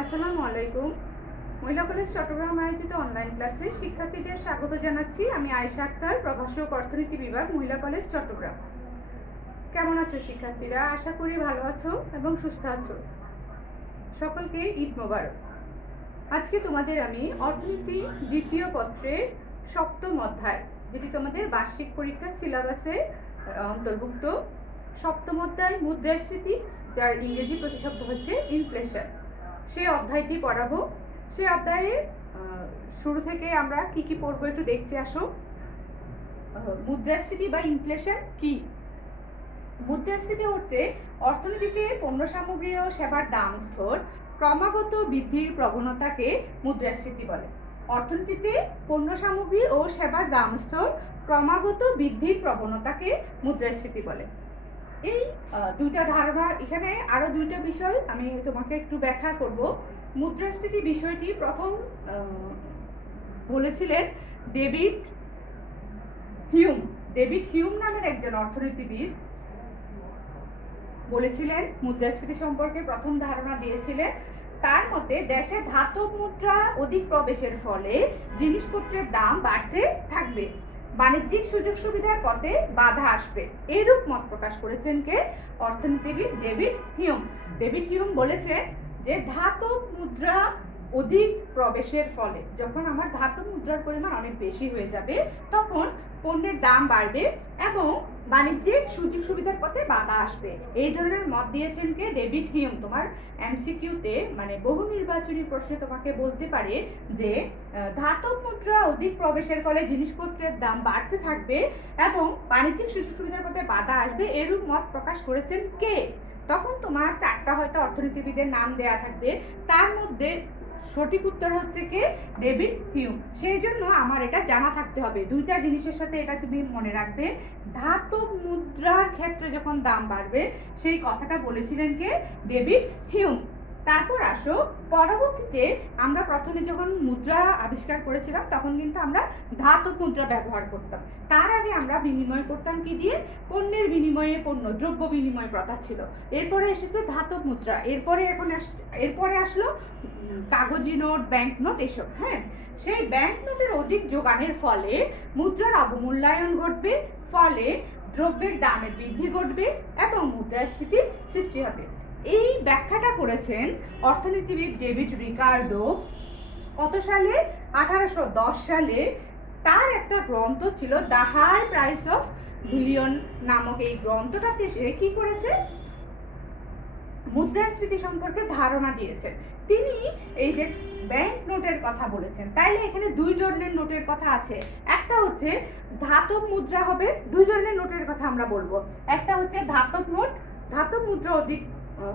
আসসালামু আলাইকুম। মহিলা কলেজ চট্টগ্রাম আয়োজিত অনলাইন ক্লাসে শিক্ষার্থীদের স্বাগত জানাচ্ছি। আমি আয়েশা আক্তার, প্রভাষক অর্থনীতি বিভাগ, মহিলা কলেজ চট্টগ্রাম। কেমন আছো শিক্ষার্থীরা? আশা করি ভালো আছো এবং সুস্থ আছো। সকলকে ঈদ মোবারক। আজকে তোমাদের আমি অর্থনীতি দ্বিতীয় পত্রের সপ্তম অধ্যায়, যেটি তোমাদের বার্ষিক পরীক্ষা সিলেবাসে অন্তর্ভুক্ত, সপ্তম অধ্যায় মুদ্রাস্ফীতি, যার ইংরেজি প্রতিশব্দ হচ্ছে ইনফ্লেশন, সেই অধ্যায়টি পড়াবো। সেই অধ্যায়ে শুরু থেকে আমরা কি কি পড়বো একটু দেখতে আসো। মুদ্রাস্ফীতি বা ইনফ্লেশন কি? মুদ্রাস্ফীতি হচ্ছে অর্থনীতিতে পণ্য সামগ্রী ও সেবার দাম স্তর ক্রমাগত বৃদ্ধির প্রবণতাকে মুদ্রাস্ফীতি বলে। অর্থনীতিতে পণ্য সামগ্রী ও সেবার দাম স্তর ক্রমাগত বৃদ্ধির প্রবণতাকে মুদ্রাস্ফীতি বলে। এই দুইটা ধারণা, এখানে আরো দুইটা বিষয় আমি তোমাকে একটু ব্যাখ্যা করব। মুদ্রাস্ফীতি বিষয়টি প্রথম বলেছিলেন ডেভিড হিউম। ডেভিড হিউম নামের একজন অর্থনীতিবিদ বলেছিলেন, মুদ্রাস্ফীতি সম্পর্কে প্রথম ধারণা দিয়েছিলেন। তার মতে দেশে ধাতব মুদ্রা অধিক প্রবেশের ফলে জিনিসপত্রের দাম বাড়তে থাকবে, বাণিজ্যিক সুযোগ সুবিধার পথে বাধা আসবে। এরূপ মত প্রকাশ করেছেন কে? অর্থনীতিবিদ ডেভিড হিউম। ডেভিড হিউম বলেছে যে ধাতব মুদ্রা অধিক প্রবেশের ফলে, যখন আমার ধাতব মুদ্রার পরিমাণ অনেক বেশি হয়ে যাবে, তখন পণ্যের দাম বাড়বে এবং বাণিজ্যিক সুযোগ সুবিধার পথে বাধা আসবে। এই ধরনের মত দিয়েছেন কে? David Hume. তোমার এমসিকিউতে মানে বহু নির্বাচনী প্রশ্নে তোমাকে বলতে পারে যে ধাতব মুদ্রা অধিক প্রবেশের ফলে জিনিসপত্রের দাম বাড়তে থাকবে এবং বাণিজ্যিক সুযোগ সুবিধার পথে বাধা আসবে, এরূপ মত প্রকাশ করেছেন কে? তখন তোমার চারটা হয়তো অর্থনীতিবিদের নাম দেয়া থাকবে, তার মধ্যে সঠিক উত্তর হচ্ছে কে? David Hume. সেই জন্য আমার এটা জানা থাকতে হবে। দুইটা জিনিসের সাথে এটা তুমি মনে রাখবে, ধাতব মুদ্রার ক্ষেত্রে যখন দাম বাড়বে, সেই কথাটা বলেছিলেন কে? David Hume. তারপর আসো, পরবর্তীতে আমরা প্রথমে যখন মুদ্রা আবিষ্কার করেছিলাম তখন কিন্তু আমরা ধাতব মুদ্রা ব্যবহার করতাম। তার আগে আমরা বিনিময় করতাম কি দিয়ে? পণ্যের বিনিময়ে পণ্য, দ্রব্য বিনিময় প্রথা ছিল। এরপরে এসেছে ধাতব মুদ্রা, এরপরে আসলো কাগজি নোট, ব্যাংক নোট, এসব। হ্যাঁ, সেই ব্যাংক নোটের অধিক যোগানের ফলে মুদ্রার অবমূল্যায়ন ঘটবে, ফলে দ্রব্যের দামের বৃদ্ধি ঘটবে এবং মুদ্রাস্ফীতির সৃষ্টি হবে। এই ব্যাখ্যাটা করেছেন অর্থনীতিবিদ ডেভিড রিকার্ডো। কত সালে? 1810 সালে। তার একটা গ্রন্থ ছিল the high price of bullion নামক এই গ্রন্থটাতে সে কি করেছে? মুদ্রাস্ফীতি সম্পর্কে ধারণা দিয়েছেন। তিনি এই যে ব্যাংক নোটের কথা বলেছেন, তাইলে এখানে দুই ধরনের নোটের কথা আছে। একটা হচ্ছে ধাতব মুদ্রা হবে, দুই ধরনের নোটের কথা আমরা বলবো। একটা হচ্ছে ধাতব নোট, ধাতব মুদ্রা অধিক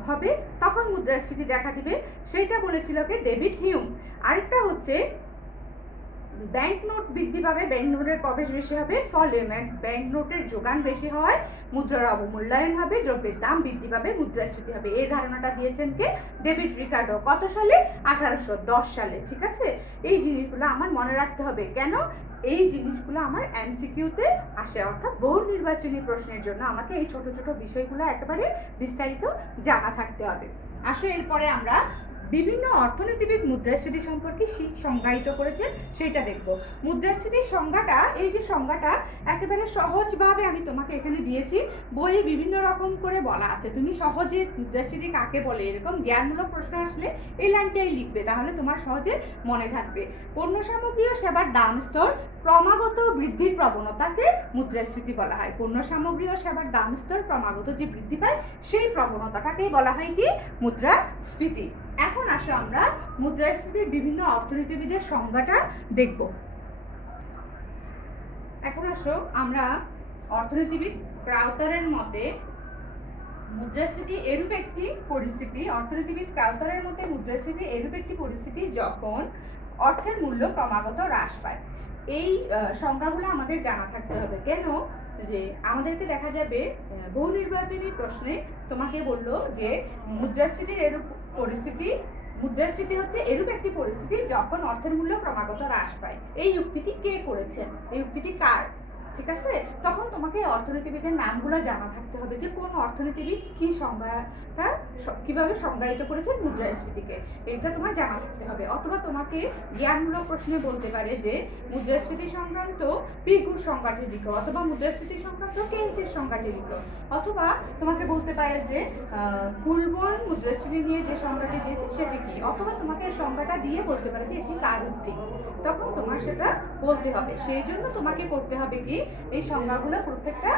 হবে তখন মুদ্রাস্ফীতি দেখা দিবে, সেইটা বলেছিল কে? David Hume. আরেকটা হচ্ছে ব্যাংক নোট বৃদ্ধি পাবে, ব্যাংক নোটের প্রবেশ বেশি হবে, ফলে ব্যাংক নোটের যোগান বেশি হওয়ায় মুদ্রার অবমূল্যায়ন হবে, দ্রব্যের দাম বৃদ্ধি পাবে, মুদ্রাস্ফীতি হবে। এই ধারণাটা দিয়েছেন কে? David Ricardo. কত সালে? 1810 সালে। ঠিক আছে, এই জিনিসগুলো আমার মনে রাখতে হবে। কেন? এই জিনিসগুলো আমার এমসিকিউতে আসে, অর্থাৎ বহু নির্বাচনী প্রশ্নের জন্য আমাকে এই ছোট ছোট বিষয়গুলো একেবারে বিস্তারিত জানা থাকতে হবে। আসো, এরপরে আমরা বিভিন্ন অর্থনীতিবিদ মুদ্রাস্ফীতি সম্পর্কে সংজ্ঞায়িত করেছেন, সেটা দেখব। মুদ্রাস্ফীতির সংজ্ঞাটা, এই যে সংজ্ঞাটা একেবারে সহজভাবে আমি তোমাকে এখানে দিয়েছি, বইয়ে বিভিন্ন রকম করে বলা আছে। তুমি সহজে মুদ্রাস্ফীতি কাকে বলে এরকম জ্ঞানমূলক প্রশ্ন আসলে এই লাইনটাই লিখবে, তাহলে তোমার সহজে মনে থাকবে। পণ্য সামগ্রী ও সেবার দাম স্তর ক্রমাগত বৃদ্ধির প্রবণতাকে মুদ্রাস্ফীতি বলা হয়। পণ্য সামগ্রী ও সেবার দাম স্তর ক্রমাগত যে বৃদ্ধি পায়, সেই প্রবণতাটাকেই বলা হয় কি? মুদ্রাস্ফীতি। এখন আসো আমরা মুদ্রাস্ফীতির বিভিন্ন অর্থনীতিবিদের সংজ্ঞাটা দেখব। এখন আসো আমরা অর্থনীতিবিদ ক্রাউতারের মতে মুদ্রাস্ফীতি এরূপ একটি পরিস্থিতি, অর্থনীতিবিদ ক্রাউতারের মতে মুদ্রাস্ফীতি এরূপ একটি পরিস্থিতি যখন অর্থের মূল্য ক্রমাগত হ্রাস পায়। এই সংজ্ঞাগুলো আমাদের জানা থাকতে হবে। কেন? যে আমাদেরকে দেখা যাবে বহু নির্বাচনী প্রশ্নে তোমাকে বললো যে মুদ্রাস্ফীতির এরূপ পরিস্থিতি, মুদ্রাস্ফীতি হচ্ছে এরূপ একটি পরিস্থিতি যখন অর্থের মূল্য ক্রমাগত হ্রাস পায়। এই যুক্তিটি কে করেছেন? এই যুক্তিটি কার? ঠিক আছে? তখন তোমাকে অর্থনীতিবিদের নামগুলো জানা থাকতে হবে যে কোন অর্থনীতিবিদ কি সংজ্ঞাটা কিভাবে সংজ্ঞায়িত করেছেন মুদ্রাস্ফীতিকে, এটা তোমার জানা থাকতে হবে। অথবা তোমাকে জ্ঞানমূলক প্রশ্নে বলতে পারে যে মুদ্রাস্ফীতি সংক্রান্ত পিগুর সংজ্ঞাটি লিখো, অথবা মুদ্রাস্ফীতি সংক্রান্ত কেইন্সের সংজ্ঞাটি লিখো, অথবা তোমাকে বলতে পারে যে কুলবন মুদ্রাস্ফীতি নিয়ে যে সংজ্ঞাটি দিয়েছে সেটি কি, অথবা তোমাকে এই সংজ্ঞাটা দিয়ে বলতে পারে যে এটি কার উক্তি, তখন তোমার সেটা বলতে হবে। সেই জন্য তোমাকে করতে হবে কি, এই সংজ্ঞাগুলো প্রত্যেকটা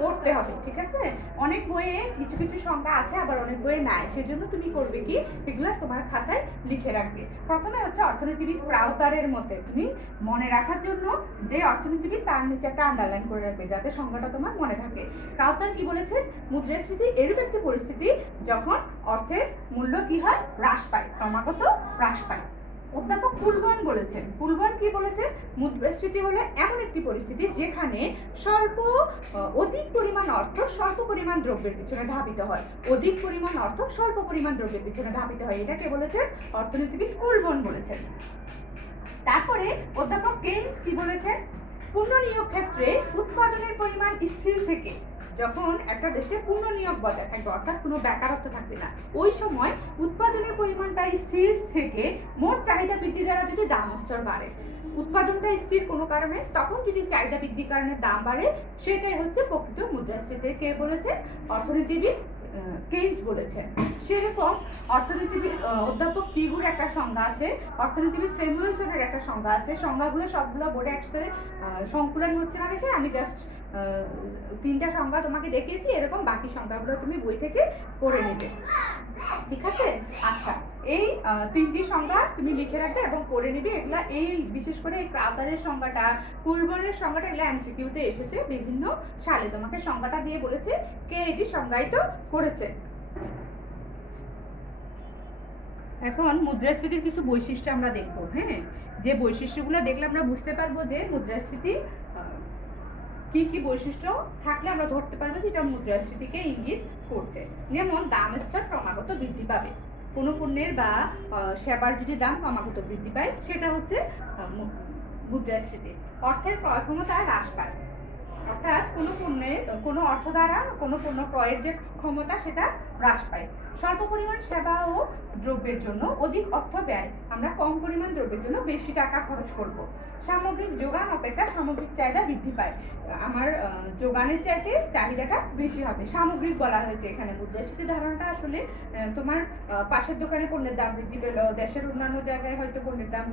পড়তে হবে, ঠিক আছে? অনেক বইয়ে কিছু কিছু সংজ্ঞা আছে, আবার অনেক বইয়ে নাই, সেজন্য তুমি করবে কি, এগুলো তোমার খাতায় লিখে রাখবে। প্রথমে হচ্ছে অর্থনীতিবিদ ক্রাউতারের মতে, তুমি মনে রাখার জন্য যে অর্থনীতিবিদ তার নিচে একটা আন্ডারলাইন করে রাখবে যাতে সংজ্ঞাটা তোমার মনে থাকে। ক্রাউতার কি বলেছে, মুদ্রাস্ফীতি এরূপ একটি পরিস্থিতি যখন অর্থের মূল্য কি হয়, হ্রাস পায়, ক্রমাগত হ্রাস পায়। অধ্যাপক কুলবন বলেছেন, কুলবন কি বলেছেন, মুদ্রাস্ফীতি হলো এমন একটি পরিস্থিতি যেখানে অধিক পরিমাণ অর্থ স্বল্প পরিমাণ দ্রব্যের পিছনে ধাবিত হয়, অধিক পরিমাণ অর্থ স্বল্প পরিমাণ দ্রব্যের পিছনে ধাবিত হয়, এটা কে বলেছেন, অর্থনীতিবিদ কুলবন বলেছেন। তারপরে অধ্যাপক কেইন্স কি বলেছেন, পুনর্নিয়োগ ক্ষেত্রে উৎপাদনের পরিমাণ স্থির থেকে, যখন একটা দেশে পূর্ণ নিয়োগ বজায় থাকবে, অর্থাৎ কোনো বেকারত্ব থাকবে না, ওই সময় উৎপাদনের পরিমাণটা স্থির থেকে মোট চাহিদা বৃদ্ধি দ্বারা যদি দাম স্তর বাড়ে, উৎপাদনটা স্থির কোনো কারণে, তখন যদি চাহিদা বৃদ্ধির কারণে দাম বাড়ে, সেটাই হচ্ছে প্রকৃত মুদ্রাস্ফীতি। কে বলেছে, অর্থনীতিবিদ কেইন্স বলেছেন। সেরকম অর্থনীতিবিদ অধ্যাপক পিগুর একটা সংজ্ঞা আছে, অর্থনীতিবিদ স্যামুয়েলসনের একটা সংজ্ঞা আছে। সংজ্ঞাগুলো সবগুলো বোর্ডে একসাথে সংকুলন হচ্ছে না দেখে আমি জাস্ট তিনটা সংজ্ঞা তোমাকে দেখিয়েছি, এরকম বাকি সংজ্ঞাগুলো তুমি বই থেকে পড়ে নেবে, ঠিক আছে? আচ্ছা, এই তিনটি সংজ্ঞা তুমি লিখে রাখবে এবং পড়ে নিবে। এগুলা এই বিশেষ করে এই ক্রাউতারের সংজ্ঞাটা, কুলবনের সংজ্ঞাটা, এগুলো এমসিকিউতে এসেছে বিভিন্ন সালে, তোমাকে সংজ্ঞাটা দিয়ে বলেছে কে এটি সংজ্ঞায়িত করেছে। এখন মুদ্রাস্ফীতির কিছু বৈশিষ্ট্য আমরা দেখবো। হ্যাঁ, যে বৈশিষ্ট্যগুলো দেখলে আমরা বুঝতে পারবো যে মুদ্রাস্ফীতি কি কি বৈশিষ্ট্য থাকলে আমরা ধরতে পারবো যে এটা মুদ্রাস্ফীতিকে ইঙ্গিত করছে। যেমন দাম স্তর ক্রমাগত বৃদ্ধি পাবে, কোনো পণ্যের বা সেবার যদি দাম ক্রমাগত বৃদ্ধি পায় সেটা হচ্ছে মুদ্রাস্ফীতি। অর্থের ক্রয় ক্ষমতা হ্রাস পায়, অর্থাৎ কোনো অর্থ দ্বারা কোনো পণ্য ক্রয়ের যে ক্ষমতা সেটা হ্রাস পায়। স্বল্প পরিমাণ সেবা ও দ্রব্যের জন্য অধিক অর্থ ব্যয়, আমরা কম পরিমাণ দ্রব্যের জন্য বেশি টাকা খরচ করব। সামগ্রিক যোগান অপেক্ষা সামগ্রিক চাহিদা বৃদ্ধি পায়, আমার যোগানের চাইতে চাহিদাটা বেশি হবে, সামগ্রিক বলা হয়েছে এখানে। মুদ্রাস্ফীতি ধারণাটা আসলে তোমার পাশের দোকানে পণ্যের দাম বৃদ্ধি পেল, দেশের অন্যান্য জায়গায় হয়তো পণ্যের দাম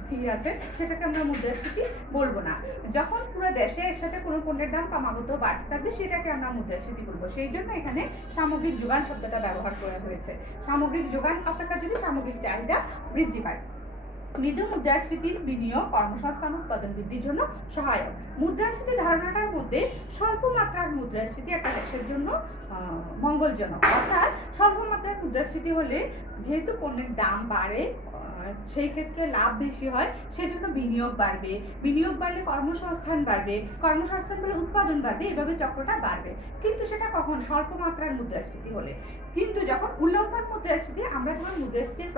স্থির আছে, সেটাকে আমরা মুদ্রাস্ফীতি বলবো না। যখন পুরো দেশে একসাথে কোনো পণ্যের দাম ক্রমাগত বাড়তে থাকবে সেটাকে আমরা মুদ্রাস্ফীতি বলবো। সেই জন্য এখানে সামগ্রিক যোগান শব্দটা ব্যবহার করা হয়েছে, সামগ্রিক যোগান অপেক্ষা যদি সামগ্রিক চাহিদা বৃদ্ধি পায়। মৃদু মুদ্রাস্ফীতির বিনিয়োগ, কর্মসংস্থান, উৎপাদন বৃদ্ধির জন্য সহায়ক। মুদ্রাস্ফীতি ধারণাটার মধ্যে স্বল্প মাত্রার মুদ্রাস্ফীতি একটা দেশের জন্য মঙ্গলজনক, অর্থাৎ স্বল্প মাত্রার মুদ্রাস্ফীতি হলে যেহেতু পণ্যের দাম বাড়ে সেই ক্ষেত্রে লাভ বেশি হয়, সেজন্য বিনিয়োগ বাড়বে, বিনিয়োগ বাড়লে কর্মসংস্থান বাড়বে, কর্মসংস্থান বলে উৎপাদন বাড়বে, এভাবে চক্রটা বাড়বে। কিন্তু সেটা কখন, স্বল্প মাত্রার মুদ্রাস্ফীতি হলে। কিন্তু যখন উল্লম্ফন মুদ্রাস্ফীতি, আমরা যখন মুদ্রাস্ফীতির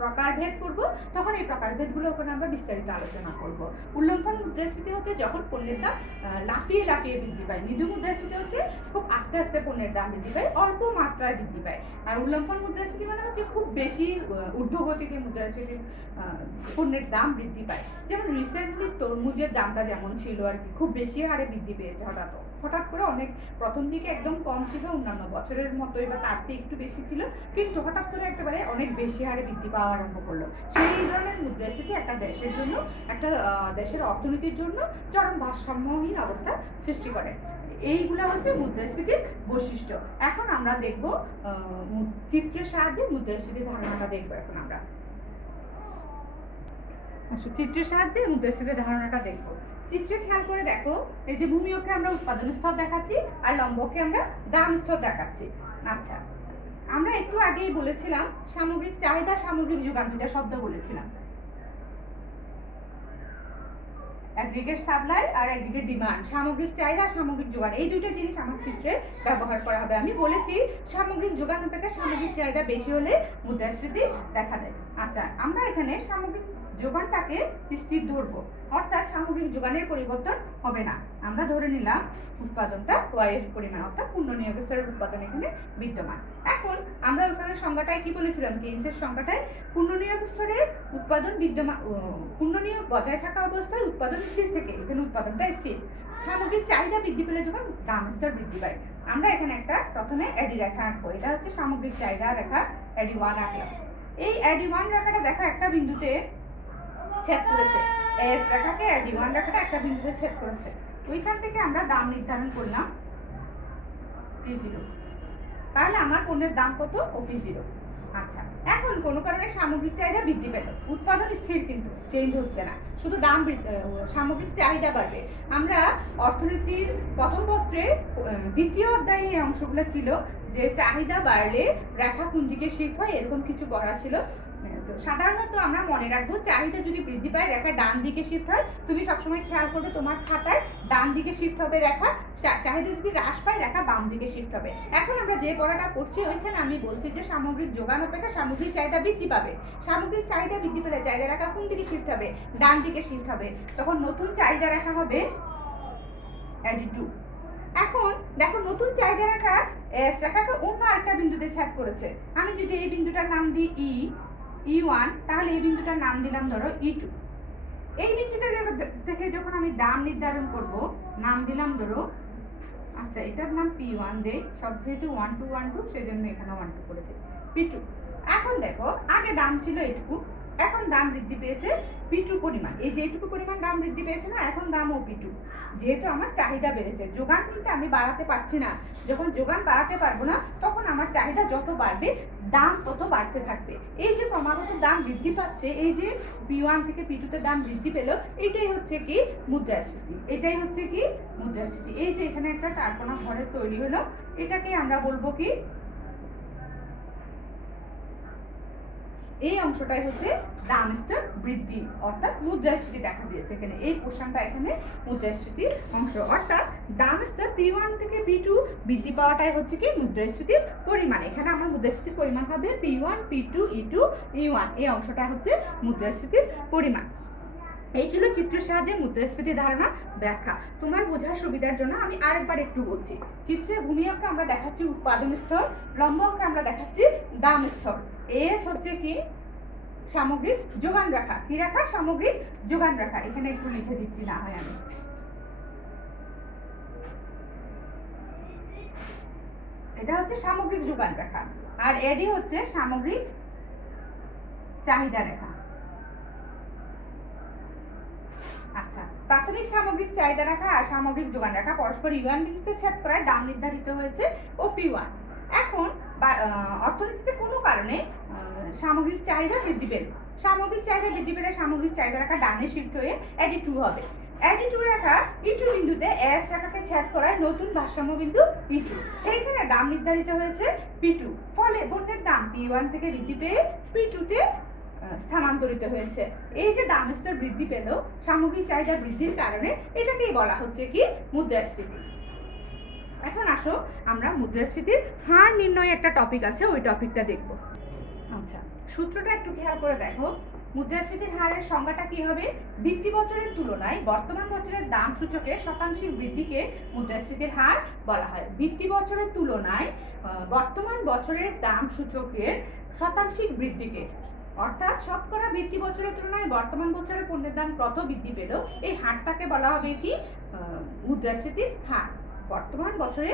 প্রকারভেদ করব তখন এই প্রকারভেদগুলোর উপর আমরা বিস্তারিত আলোচনা করব। উল্লম্ফন মুদ্রাস্ফীতি হচ্ছে যখন পণ্যের দাম লাফিয়ে লাফিয়ে বৃদ্ধি পায়, মৃদু মুদ্রাস্ফীতি হচ্ছে খুব আস্তে আস্তে পণ্যের দাম বৃদ্ধি পায়, অল্প মাত্রায় বৃদ্ধি পায়। আর উল্লম্ফন মুদ্রাস্ফীতি মানে হচ্ছে খুব বেশি ঊর্ধ্বগতিতে মুদ্রাস্ফীতির পণ্যের দাম বৃদ্ধি পায়। যেমন রিসেন্টলি তরমুজের দামটা যেমন ছিল আর কি, খুব বেশি হারে বৃদ্ধি পেয়েছে হঠাৎ করে, অনেক প্রথম দিকে একদম কম ছিল, অন্যান্য বছরের মতোই বা তার থেকে একটু বেশি ছিল, কিন্তু হঠাৎ করে একেবারে অনেক বেশি হারে বৃদ্ধি পাওয়া আরম্ভ করলো। সেই ধরনের মুদ্রাস্ফীতি একটা দেশের জন্য, একটা দেশের অর্থনীতির জন্য চরম ভারসাম্যহীন অবস্থা সৃষ্টি করে। এইগুলা হচ্ছে মুদ্রাস্ফীতির বৈশিষ্ট্য। এখন আমরা দেখব চিত্রের সাহায্যে মুদ্রাস্ফীতির ধারণাটা দেখবো। এখন আমরা চিত্রের সাহায্যে মুদ্রাস্ফীতির ধারণাটা দেখবো। চিত্রে খেয়াল করে দেখো, এই যে ভূমি অক্ষে আমরা উৎপাদন স্তর দেখাচ্ছি আর লম্ব অক্ষে আমরা দাম স্তর দেখাচ্ছি। আচ্ছা, আমরা একটু আগেই বলেছিলাম সামগ্রিক চাহিদা, সামগ্রিক যোগান, দুটা শব্দ বলেছিলাম। অ্যাগ্রিগেট সাপ্লাই আর অ্যাগ্রিগেট ডিমান্ড, সামগ্রিক চাহিদা সামগ্রিক যোগান, এই দুটো জিনিস আমার চিত্রে ব্যবহার করা হবে। আমি বলেছি সামগ্রিক যোগান অপেক্ষা সামগ্রিক চাহিদা বেশি হলে মুদ্রাস্ফীতি দেখা দেয়। আচ্ছা, আমরা এখানে সামগ্রিক যোগানটাকে স্থির ধরবো, অর্থাৎ সামগ্রিক যোগানের পরিবর্তন হবে না। আমরা ধরে নিলাম উৎপাদনটা ওয়াইএফ পরিমাণ, অর্থাৎ পূর্ণ নিয়োগ স্তরের উৎপাদন এখানে বিদ্যমান। এখন আমরা ওখানে সংজ্ঞাটায় কি বলেছিলাম, কেইনসের সংজ্ঞাটায় পূর্ণ নিয়োগ স্তরে উৎপাদন বিদ্যমান, পূর্ণ নিয়োগ বজায় থাকা অবস্থায় উৎপাদন স্থির থেকে, এখানে উৎপাদনটা স্থির। সামগ্রিক চাহিদা বৃদ্ধি পেলে যখন দাম স্তর বৃদ্ধি পায়। আমরা এখানে একটা প্রথমে অ্যাডি রেখা আঁকবো, এটা হচ্ছে সামগ্রিক চাহিদা রেখা, অ্যাডি 1 আঁকলাম। এই অ্যাডি 1 রেখাটা দেখো একটা বিন্দুতে ছেদ করেছে, এস রেখাকে অ্যাডি 1 রেখাটা একটা বিন্দুতে ছেদ করেছে। ওইখান থেকে আমরা দাম নির্ধারণ করলাম P0, তাহলে আমার পণ্যের দাম কত, ও P0। আচ্ছা, এখন কোনো কারণে সামগ্রিক চাহিদা বৃদ্ধি পেল, উৎপাদন স্থির কিন্তু চেঞ্জ হচ্ছে না, শুধু দাম সামগ্রিক চাহিদা বাড়বে। আমরা অর্থনীতির প্রথম পত্রে দ্বিতীয় অধ্যায়ে এই অংশগুলো ছিল যে চাহিদা বাড়লে রেখা কোন দিকে শিফট হয়, এরকম কিছু পড়া ছিল। তো সাধারণত আমরা মনে রাখবো চাহিদা যদি বৃদ্ধি পায় রেখা ডান দিকে শিফট হয়। তুমি সবসময় খেয়াল করবে তোমার খাতায় ডান দিকে শিফট হবে রেখা, চাহিদা যদি হ্রাস পায় রেখা বাম দিকে শিফট হবে। এখন আমরা যে পড়াটা পড়ছি ওইখানে আমি বলছি যে সামগ্রিক যোগান অপেক্ষা সামগ্রিক চাহিদা বৃদ্ধি পাবে। সামগ্রিক চাহিদা বৃদ্ধি পেলে চাহিদা রেখা কোন দিকে শিফট হবে, ডান দিকে শিফট হবে। তখন নতুন চাহিদা রেখা হবে অ্যাডি 2। এখন দেখো নতুন চাহিদা রেখা এস রেখাকে অন্য আরেকটা বিন্দুতে ছেদ করেছে। আমি যদি এই বিন্দুটার নাম দিই E1, তাহলে এই বিন্দুটার নাম দিলাম ধরো E2। এই বিন্দুটা থেকে যখন আমি দাম নির্ধারণ করব, নাম দিলাম ধরো, আচ্ছা এটার নাম P1 দেই, সব যেহেতু 1 2 1 2 সেজন্য এখানে 1 2 করে দেই, P2। এখন দেখো আগে দাম ছিল এটুকু, এখন দাম বৃদ্ধি পেয়েছে P2 পরিমাণ, এই যে এইটুকু পরিমাণ দাম বৃদ্ধি পেয়েছে না, এখন দাম ও P2। যেহেতু আমার চাহিদা বেড়েছে, যোগান কিন্তু আমি বাড়াতে পারছি না। যখন যোগান বাড়াতে পারবো না তখন আমার চাহিদা যত বাড়বে দাম তত বাড়তে থাকবে। এই যে ক্রমাগত দাম বৃদ্ধি পাচ্ছে, এই যে P1 থেকে P2 তে দাম বৃদ্ধি পেল, এটাই হচ্ছে কি মুদ্রাস্ফীতি, এটাই হচ্ছে কি মুদ্রাস্ফীতি। এই যে এখানে একটা চারকোনা ঘরের তৈরি হলো, এটাকে আমরা বলবো কি, এই অংশটাই হচ্ছে দাম স্তর বৃদ্ধি, অর্থাৎ মুদ্রাস্ফীতি দেখা দিয়েছে এখানে। এই পোর্শনটা এখানে মুদ্রাস্ফীতির অংশ, অর্থাৎ দাম স্তর P1 থেকে P2 বৃদ্ধি পাওয়াটাই হচ্ছে কি মুদ্রাস্ফীতির পরিমাণ। এখানে আমার মুদ্রাস্ফীতির পরিমাণ হবে P1 P2 E2 E1, এই অংশটা হচ্ছে মুদ্রাস্ফীতির পরিমাণ। এই ছিল চিত্রের সাহায্যে মুদ্রাস্ফীতি ধারণা ব্যাখ্যা। তোমার বোঝার সুবিধার জন্য আমি আরেকবার একটু বলছি। চিত্রের ভূমি অঙ্কে আমরা দেখাচ্ছি উৎপাদন স্তর, লম্ব অঙ্কে আমরা দেখাচ্ছি দাম স্তর। এস হচ্ছে কি সামগ্রিক যোগান রেখা, কি রেখা, সামগ্রিক যোগান রেখা। এখানে একটু লিখে দিচ্ছি না হয় আমি, এটা হচ্ছে সামগ্রিক যোগান রেখা, আর এডি হচ্ছে সামগ্রিক চাহিদা রেখা। আচ্ছা, প্রাথমিক সামগ্রিক চাহিদা রেখা আর সামগ্রিক যোগান রেখা পরস্পর ইউয়ান বিন্দুতে ছেদ করায় দাম নির্ধারিত হয়েছে ও P1। এখন অর্থনীতিতে কোনো কারণে সামগ্রিক চাহিদা বৃদ্ধি পেল, সামগ্রিক চাহিদা বৃদ্ধি পেলে সামগ্রিক চাহিদা রেখা ডানে শিফট হয়ে অ্যাডি 2 হবে। অ্যাডি 2 রেখা E2 বিন্দুতে এস রেখাকে ছেদ করায় নতুন ভারসাম্য বিন্দু E2, সেইখানে দাম নির্ধারিত হয়েছে P2। ফলে পণ্যের দাম P1 থেকে বৃদ্ধি পেয়ে P2 তে স্থানান্তরিত হয়েছে। এই যে দাম স্তর বৃদ্ধি পেল সামগ্রিক চাহিদা বৃদ্ধির কারণে, এটাকেই বলা হচ্ছে কি মুদ্রাস্ফীতি। এখন আসো আমরা মুদ্রাস্ফীতির হার নির্ণয় একটা টপিক আছে, ওই টপিকটা দেখব। আচ্ছা, সূত্রটা একটু খেয়াল করে দেখো। মুদ্রাস্ফীতির হারের সংজ্ঞাটা কি হবে, ভিত্তি বছরের তুলনায় বর্তমান বছরের দাম সূচকে শতাংশিক বৃদ্ধিকে মুদ্রাস্ফীতির হার বলা হয়। ভিত্তি বছরের তুলনায় বর্তমান বছরের দাম সূচকের শতাংশিক বৃদ্ধিকে, অর্থাৎ শতকরা ভিত্তি বছরের তুলনায় বর্তমান বছরের পণ্যের দাম কত বৃদ্ধি পেল, এই হারটাকে বলা হবে কি মুদ্রাস্ফীতির হার। বর্তমান বছরে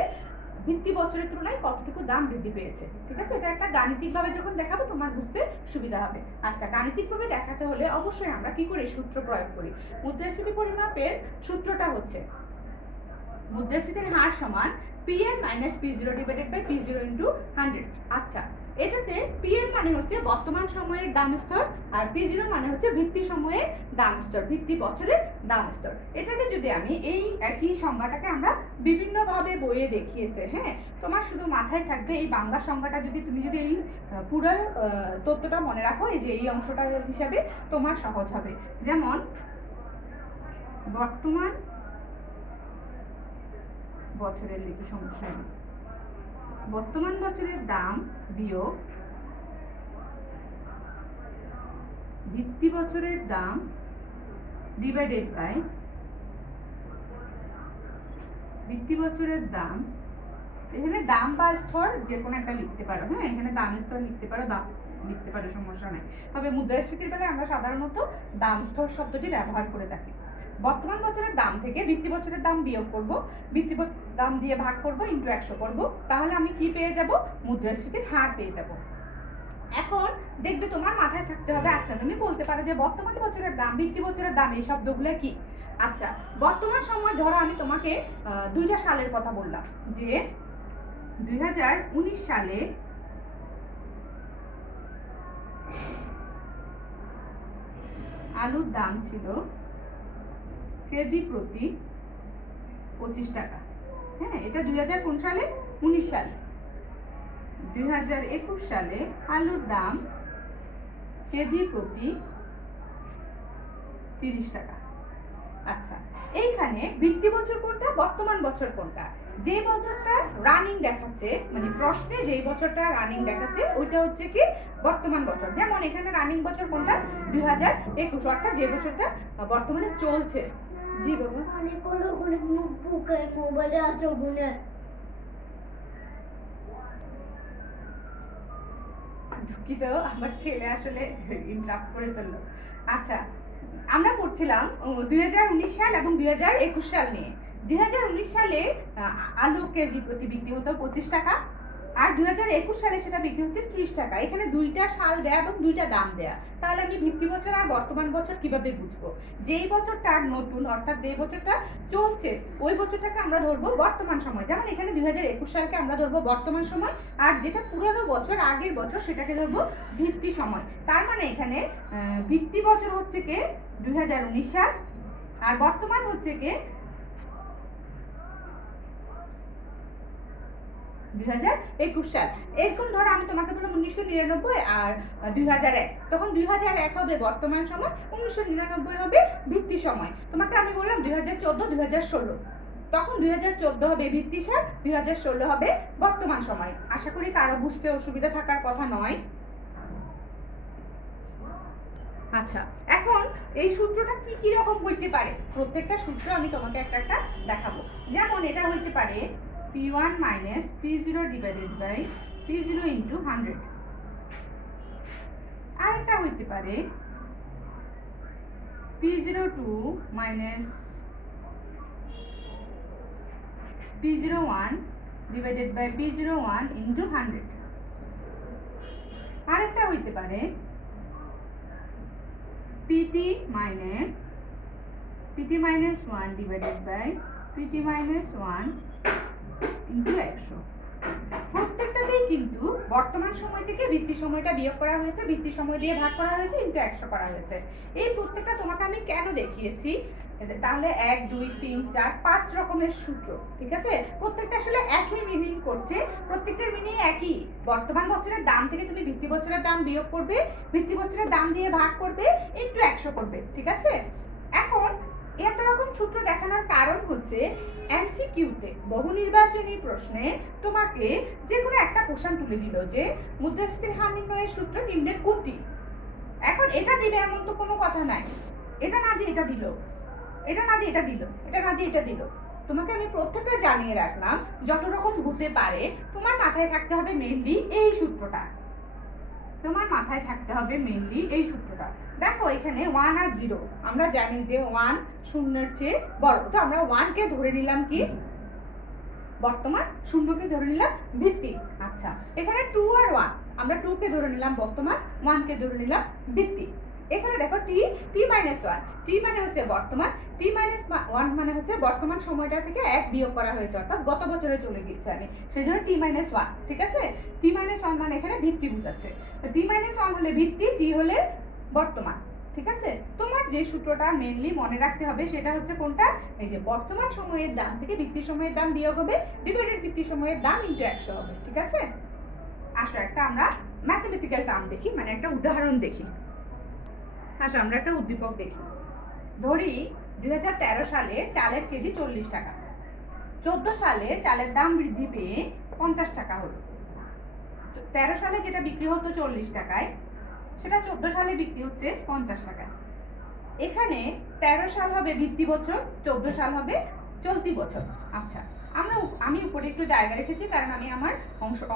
ভিত্তি বছরের তুলনায় কতটুকু দাম বৃদ্ধি পেয়েছে, ঠিক আছে। এটা একটা গাণিতিকভাবে যখন দেখাবো তোমার বুঝতে সুবিধা হবে। আচ্ছা, গাণিতিকভাবে দেখাতে হলে অবশ্যই আমরা কি করি, সূত্র প্রয়োগ করি। মুদ্রাস্ফীতি পরিমাপের সূত্রটা হচ্ছে মুদ্রাস্ফীতির হার সমান Pn - P0 divided by P0 × 100। আচ্ছা, এটাতে Pn মানে হচ্ছে বর্তমান সময়ের দাম স্তর, আর P0 মানে হচ্ছে ভিত্তি সময়ের দাম স্তর, ভিত্তি বছরের দাম স্তর। এটাকে যদি আমি এই একই সংজ্ঞাটাকে আমরা বিভিন্নভাবে বইয়ে দেখিয়েছে, হ্যাঁ, তোমার শুধু মাথায় থাকবে এই বাংলা সংজ্ঞাটা, যদি তুমি যদি এই পুরো তথ্যটা মনে রাখো, এই যে এই অংশটা হিসাবে তোমার সহজ হবে। যেমন বর্তমান বছরের লিখি, সমস্যা নেই। বর্তমান বছরের দাম বিয়োগ ভিত্তি বছরের দাম ডিভাইডেড বাই ভিত্তি বছরের দাম। এখানে দাম বা স্তর যে কোনো একটা লিখতে পারো, হ্যাঁ এখানে দাম স্তর লিখতে পারো, দাম লিখতে পারো, সমস্যা নেই। তবে মুদ্রাস্ফীতির বেলায় আমরা সাধারণত দাম স্তর শব্দটি ব্যবহার করে থাকি। বর্তমান বছরের দাম থেকে ভিত্তি বছরের দাম বিয়োগ করব, ভিত্তি দাম দিয়ে ভাগ করব, ইনটু 100 করব, তাহলে আমি কি পেয়ে যাব? মুদ্রাস্ফীতির হার পেয়ে যাব। এখন দেখবে তোমার মাথায় থাকতে হবে, আচ্ছা তুমি বলতে পারো যে বর্তমান বছরের দাম, ভিত্তি বছরের দাম, এই শব্দগুলো কি? আচ্ছা, বর্তমান সময় ধরো আমি তোমাকে 2টা সালের কথা বললাম, যে 2019 সালে আলুর দাম ছিল কেজি প্রতি 25 টাকা। হ্যাঁ, এটা 2000 কোন সালে? 19 সালে। 2021 সালে আলুর দাম কেজি প্রতি 30 টাকা। আচ্ছা, এইখানে ভিত্তি বছর কোনটা, বর্তমান বছর কোনটা? যে বছরটা রানিং দেখাচ্ছে, মানে প্রশ্নে যেই বছরটা রানিং দেখাচ্ছে ওইটা হচ্ছে কি বর্তমান বছর। যেমন এখানে রানিং বছর কোনটা? 2021, অর্থাৎ যে বছরটা বর্তমানে চলছে। জি বাবু, মোবাইলে আছে ওখানে। দুঃখিত, আমার ছেলে আসলে ইন্টারাপ্ট করে ফেললো। আচ্ছা, আমরা পড়ছিলাম 2019 সাল এবং 2021 সাল নিয়ে। 2019 সালে আলু কেজি প্রতি বিক্রি হতো 25 টাকা, আর 2021 সালে সেটা বিক্রি হচ্ছে 30 টাকা। এখানে 2টা সাল দেয়া এবং 2টা দাম দেয়া। তাহলে আমি ভিত্তি বছর আর বর্তমান বছর কিভাবে বুঝবো? যেই বছরটা নতুন, অর্থাৎ যেই বছরটা চলছে, ওই বছরটাকে আমরা ধরবো বর্তমান সময়। যেমন এখানে 2021 সালকে আমরা ধরবো বর্তমান সময়, আর যেটা পুরনো বছর, আগের বছর, সেটাকে ধরবো ভিত্তি সময়। তার মানে এখানে ভিত্তি বছর হচ্ছে কে 2019 সাল, আর বর্তমান হচ্ছে কে 2021 সাল। এরকম ধরো আমি তোমাকে বললাম 1999 আর 2001, তখন 2001 হবে বর্তমান সময়, 1999 হবে ভিত্তি সময়। তোমাকে আমি বললাম 2014 2016, তখন 2014 হবে ভিত্তি সাল, 2016 হবে বর্তমান সময়। আশা করি কারো বুঝতে অসুবিধা থাকার কথা নয়। আচ্ছা, এখন এই সূত্রটা কি কি রকম হইতে পারে? প্রত্যেকটা সূত্র আমি তোমাকে একটা একটা দেখাবো। যেমন এটা হইতে পারে P1 minus P0 divided by P0 into 100। আরেকটা হইতে পারে P02 minus P01 divided by P01 into 100। আরেকটা হইতে পারে PT minus 1 divided by PT minus 1 into 100। প্রত্যেকটাতেই কিন্তু বর্তমান সময় থেকে ভিত্তি সময়টা বিয়োগ করা হয়েছে, ভিত্তি সময় দিয়ে ভাগ করা হয়েছে, ইনটু 100 করা হয়েছে। এই প্রত্যেকটা তোমাকে আমি কেন দেখিয়েছি? তাহলে 1 2 3 4 5 রকমের সূত্র, ঠিক আছে? প্রত্যেকটা আসলে একই মিনিং করছে, প্রত্যেকটার মিনিং একই। বর্তমান বছরের দাম থেকে তুমি ভিত্তি বছরের দাম বিয়োগ করবে, ভিত্তি বছরের দাম দিয়ে ভাগ করবে, ইনটু 100 করবে, ঠিক আছে? এখন এত রকম সূত্র দেখানোর কারণ হচ্ছে এমসিকিউতে, বহু নির্বাচনী প্রশ্নে তোমাকে যে কোনো একটা কোশ্চেন তুলে দিল যে মুদ্রাস্ফীতির হার নির্ণয়ের সূত্র নিম্নের কোনটি। এখন এটা দিবে এমন তো কোনো কথা নাই, এটা না দিয়ে এটা দিল, এটা না দিয়ে এটা দিল, এটা না দিয়ে এটা দিল। তোমাকে আমি প্রত্যেকটা জানিয়ে রাখলাম যত রকম হতে পারে তোমার মাথায় থাকতে হবে মেইনলি এই সূত্রটা, তোমার মাথায় থাকতে হবে মেইনলি এই সূত্রটা। দেখো এখানে 1 আর 0, আমরা জানি যে 1 শূন্যের চেয়ে বড়, তো আমরা 1 কে ধরে নিলাম কি বর্তমান, 0 কে ধরে নিলাম ভিত্তি। আচ্ছা, এখানে 2 আর 1, আমরা 2 কে ধরে নিলাম বর্তমান, 1 কে ধরে নিলাম ভিত্তি। এখানে দেখো t minus 1, t মানে হচ্ছে বর্তমান, t minus 1 মানে হচ্ছে বর্তমান সময়টা থেকে 1 বিয়োগ করা হয়েছে, অর্থাৎ গত বছরে চলে গিয়েছে আমি, সেজন্য t minus 1, ঠিক আছে? t minus 1 মানে এখানে ভিত্তি বোঝাচ্ছে। তো t minus 1 হলে ভিত্তি, t হলে বর্তমান, ঠিক আছে? তোমার যে সূত্রটা মেইনলি মনে রাখতে হবে সেটা হচ্ছে কোনটা? এই যে বর্তমান সময়ের দাম থেকে ভিত্তি সময়ের দাম বিয়োগ হবে, ডিভাইডেড ভিত্তি সময়ের দাম ইনটু 100 হবে, ঠিক আছে? আসো একটা আমরা ম্যাথমেটিক্যাল টার্ম দেখি, মানে একটা উদাহরণ দেখি। আসো আমরা একটা উদ্দীপক দেখি। ধরি 2013 সালে চালের কেজি 40 টাকা, 14 সালে চালের দাম বৃদ্ধি পেয়ে 50 টাকা হলো। 13 সালে যেটা বিক্রি হতো 40 টাকায়, সেটা 14 সালে বিক্রি হচ্ছে 50 টাকায়। এখানে 13 সাল হবে ভিত্তি বছর, 14 সাল হবে চলতি বছর। আচ্ছা, আমি উপরে একটু জায়গা রেখেছি, কারণ আমি আমার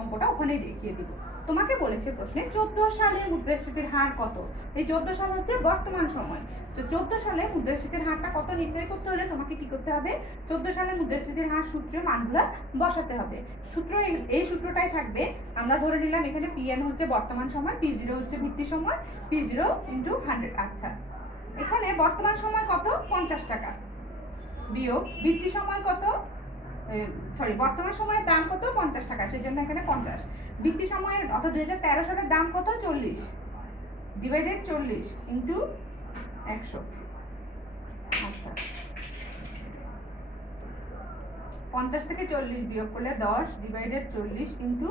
অঙ্কটা ওখানেই দেখিয়ে দিব। তোমাকে বলেছে প্রশ্নে 14 সালে মুদ্রাস্ফীতির হার কত। এই 14 সাল হচ্ছে বর্তমান সময়। তো 14 সালে মুদ্রাস্ফীতির হারটা কত নির্ণয় করতে হলে তোমাকে কি করতে হবে? 14 সালে মুদ্রাস্ফীতির হার সূত্রে মানগুলো বসাতে হবে। সূত্র এই সূত্রটাই থাকবে। আমরা ধরে নিলাম এখানে PN হচ্ছে বর্তমান সময়, P0 হচ্ছে ভিত্তি সময়, P0 × 100। আচ্ছা, এখানে বর্তমান সময় কত? 50 টাকা, বিয়োগ ভিত্তি সময় কত, বর্তমান সময়ের দাম কত? 50 টাকা, সেই জন্য এখানে 50। ভিত্তি সময়ের অর্থাৎ 2013 সালের দাম কত? 40, ডিভাইডেড 40 × 100। আচ্ছা, 50 থেকে 40 বিয়োগ করলে 10, ডিভাইডেড 40 ×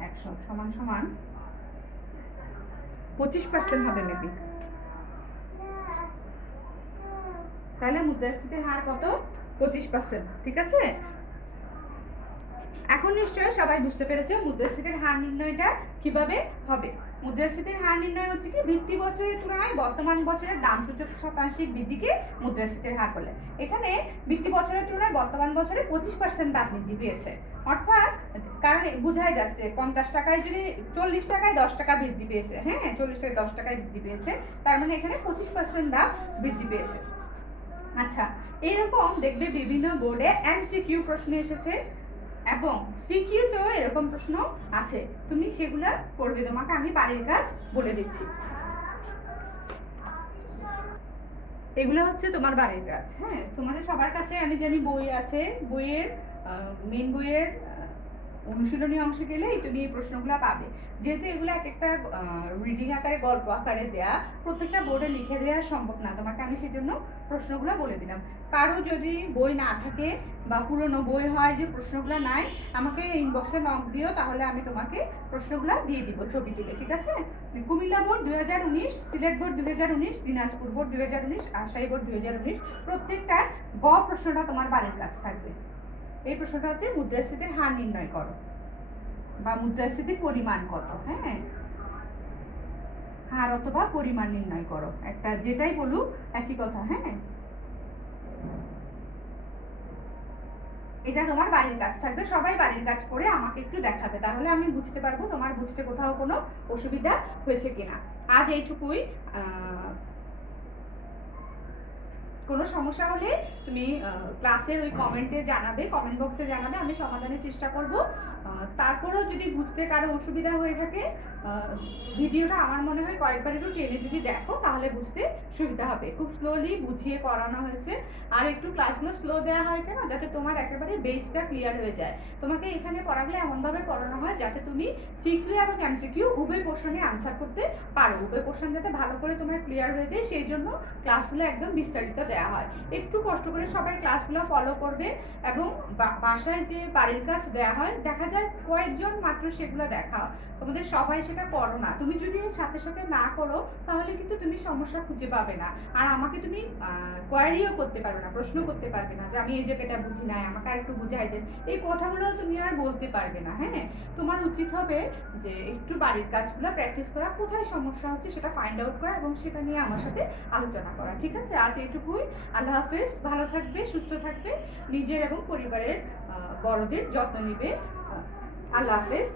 100 সমান সমান 25% হবে মেবি। তাহলে মুদ্রাস্ফীতির হার কত? 25%। ঠিক আছে, এখন নিশ্চয়ই সবাই বুঝতে পেরেছো মুদ্রাস্ফীতির হার নির্ণয়টা কিভাবে হবে। মুদ্রাস্ফীতির হার নির্ণয় হচ্ছে কি, ভিত্তি বছরের তুলনায় বর্তমান বছরের দাম সূচক শতাংশিক বৃদ্ধিকে মুদ্রাস্ফীতির হার বলে। এখানে ভিত্তি বছরের তুলনায় বর্তমান বছরে 25% দাম বৃদ্ধি পেয়েছে, অর্থাৎ কারণ বোঝাই যাচ্ছে 50 টাকায় যদি 40 টাকায় 10 টাকা বৃদ্ধি পেয়েছে, হ্যাঁ 40 টাকায় 10 টাকায় বৃদ্ধি পেয়েছে, তার মানে এখানে 25% দাম বৃদ্ধি পেয়েছে। আচ্ছা, এইরকম দেখবে বিভিন্ন বোর্ডে MCQ প্রশ্ন এসেছে এবং সিকিউতেও এরকম প্রশ্ন আছে, তুমি সেগুলো করবে। তোমাকে আমি বাড়ির কাজ বলে দিচ্ছি, এগুলো হচ্ছে তোমার বাড়ির কাজ। হ্যাঁ, তোমাদের সবার কাছে আমি জানি বই আছে, বইয়ের মেন বইয়ের অনুশীলনী অংশে গেলেই তুমি এই প্রশ্নগুলো পাবে। যেহেতু এগুলো এক একটা রিডিং আকারে, গল্প আকারে দেয়া, প্রত্যেকটা বোর্ডে লিখে দেওয়া সম্ভব না, তোমাকে আমি সেজন্য প্রশ্নগুলো বলে দিলাম। কারো যদি বই না থাকে বা পুরনো বই হয় যে প্রশ্নগুলো নাই, আমাকে ইনবক্সে নক দিও, তাহলে আমি তোমাকে প্রশ্নগুলো দিয়ে দিব ছবি তুলে। ঠিক আছে, Comilla board 2019, Sylhet board 2019, Dinajpur board 2019, Rajshahi board 2019, প্রত্যেকটা গ প্রশ্নটা তোমার বাড়ির কাজ থাকবে। এই প্রশ্নটা হচ্ছে মুদ্রাস্ফীতির হার নির্ণয় করো বা মুদ্রাস্ফীতির পরিমাণ কত। হ্যাঁ, হার অথবা পরিমাণ নির্ণয় করো, একটা যেটাই বলুক একই কথা। হ্যাঁ, এটা তোমার বাড়ির কাজ থাকবে। সবাই বাড়ির কাজ করে আমাকে একটু দেখাবে, তাহলে আমি বুঝতে পারবো তোমার বুঝতে কোথাও কোনো অসুবিধা হয়েছে কিনা। আজ এইটুকুই। কোনো সমস্যা হলে তুমি ক্লাসের ওই কমেন্টে জানাবে, কমেন্ট বক্সে জানাবে, আমি সমাধানের চেষ্টা করব। তারপরেও যদি বুঝতে কারো অসুবিধা হয়ে থাকে, ভিডিওটা আমার মনে হয় কয়েকবার একটু টেনে যদি দেখো তাহলে বুঝতে সুবিধা হবে। খুব স্লোলি বুঝিয়ে করানো হয়েছে, আর একটু ক্লাসগুলো স্লো দেওয়া হয় কেন, যাতে তোমার একেবারে বেসটা ক্লিয়ার হয়ে যায়। তোমাকে এখানে পড়াগুলো এমনভাবে পড়ানো হয় যাতে তুমি সিকিউ এবং এমসিকিউ উভয় পোর্শনে আনসার করতে পারো, উভয় পোর্শন যাতে ভালো করে তোমার ক্লিয়ার হয়ে যায়, সেই জন্য ক্লাসগুলো একদম বিস্তারিত দেওয়া হয়। একটু কষ্ট করে সবাই ক্লাসগুলো ফলো করবে, এবং বাসায় যে বাড়ির কাজ দেওয়া হয় দেখা যায় কয়েকজন মাত্র সেগুলো দেখা, তোমাদের সবাই সেটা করো না। তুমি যদি সাথে সাথে না করো তাহলে কিন্তু তুমি সমস্যা খুঁজে পাবে না, আর আমাকে তুমি কোয়ারিও করতে পারবে না, প্রশ্ন করতে পারবে না যে আমি এই জায়গাটা বুঝি নাই, আমাকে আর একটু বুঝাই দেন, এই কথাগুলো তুমি আর বলতে পারবে না। হ্যাঁ, তোমার উচিত হবে যে একটু বাড়ির কাজগুলো প্র্যাকটিস করা, কোথায় সমস্যা হচ্ছে সেটা ফাইন্ড আউট করা এবং সেটা নিয়ে আমার সাথে আলোচনা করা। ঠিক আছে, আজ এইটুকুই। আল্লাহ হাফেজ, ভালো থাকবে, সুস্থ থাকবে, নিজের এবং পরিবারের বড়দের যত্ন নিবে। আল্লাহ হাফেজ।